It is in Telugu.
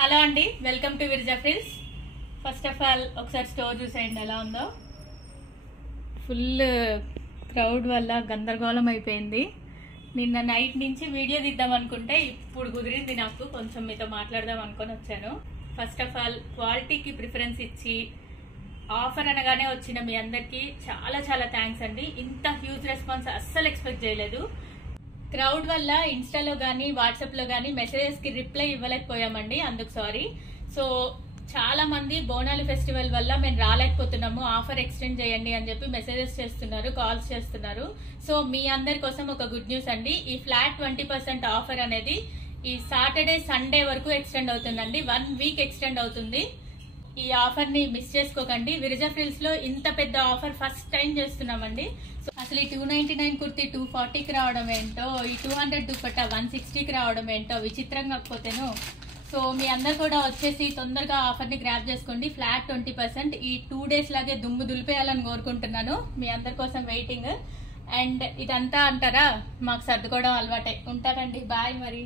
హలో అండి, welcome to Virja frills. First of all ఒకసారి స్టోర్ చూసేయండి ఎలా ఉందో. ఫుల్ క్రౌడ్ వల్ల గందరగోళం అయిపోయింది. నిన్న నైట్ నుంచి వీడియో తీద్దాం అనుకుంటే ఇప్పుడు కుదిరింది నాకు. కొంచెం మీతో మాట్లాడదాం అనుకొని వచ్చాను. ఫస్ట్ ఆఫ్ ఆల్ క్వాలిటీకి ప్రిఫరెన్స్ ఇచ్చి ఆఫర్ అనగానే వచ్చిన మీ అందరికీ చాలా చాలా థ్యాంక్స్ అండి. ఇంత హ్యూజ్ రెస్పాన్స్ అస్సలు ఎక్స్పెక్ట్ చేయలేదు. క్రౌడ్ వల్ల ఇన్స్టాలో కానీ వాట్సాప్లో కానీ మెసేజెస్కి రిప్లై ఇవ్వలేకపోయామండి, అందుకు సారీ. సో చాలా మంది బోనాలు ఫెస్టివల్ వల్ల మేము రాలేకపోతున్నాము, ఆఫర్ ఎక్స్టెండ్ చేయండి అని చెప్పి మెసేజెస్ చేస్తున్నారు, కాల్స్ చేస్తున్నారు. సో మీ అందరి కోసం ఒక గుడ్ న్యూస్ అండి. ఈ ఫ్లాట్ 20% ఆఫర్ అనేది ఈ సాటర్డే సండే వరకు ఎక్స్టెండ్ అవుతుందండి. 1 వీక్ ఎక్స్టెండ్ అవుతుంది. ఈ ఆఫర్ ని మిస్ చేసుకోకండి. విర్జా ఫ్రిల్స్ లో ఇంత పెద్ద ఆఫర్ ఫస్ట్ టైం చేస్తున్నామండి. సో అసలు ఈ 299 కుర్తీ 240కి రావడం ఏంటో, ఈ 200 దుపట్టా 160కి రావడం ఏంటో విచిత్రం కాకపోతేను. సో మీ అందరు కూడా వచ్చేసి తొందరగా ఆఫర్ ని గ్రాప్ చేసుకోండి. ఫ్లాట్ 20%. ఈ 2 డేస్ లాగే దుమ్ము దులిపేయాలని కోరుకుంటున్నాను. మీ అందరి కోసం వెయిటింగ్. అండ్ ఇదంతా అంటారా, మాకు సర్దుకోవడం అలవాటే. ఉంటారండి, బాయ్ మరి.